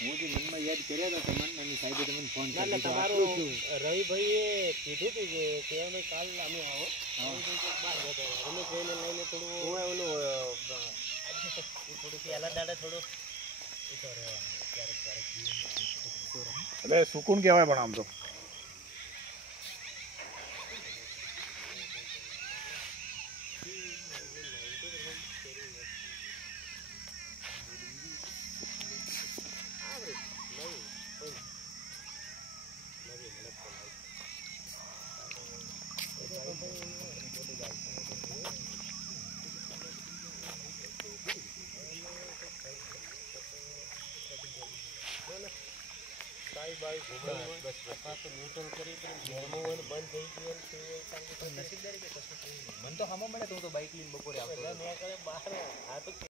હું જે મનમાં યાદ કર્યા હતા તમને અને સાહેબે તમને ફોન ના તમારું રવિભાઈએ કીધું હતું કે અમે કાલ અમે આવો બહાર જતા રમેશભાઈને લઈને થોડું ઓલું થોડું પહેલા દાડે થોડું એટલે સુકૂન કહેવાય પણ આમ તો મને તો હામો મળે તો હું તો બાઇક લઈને બપોરે આવતો.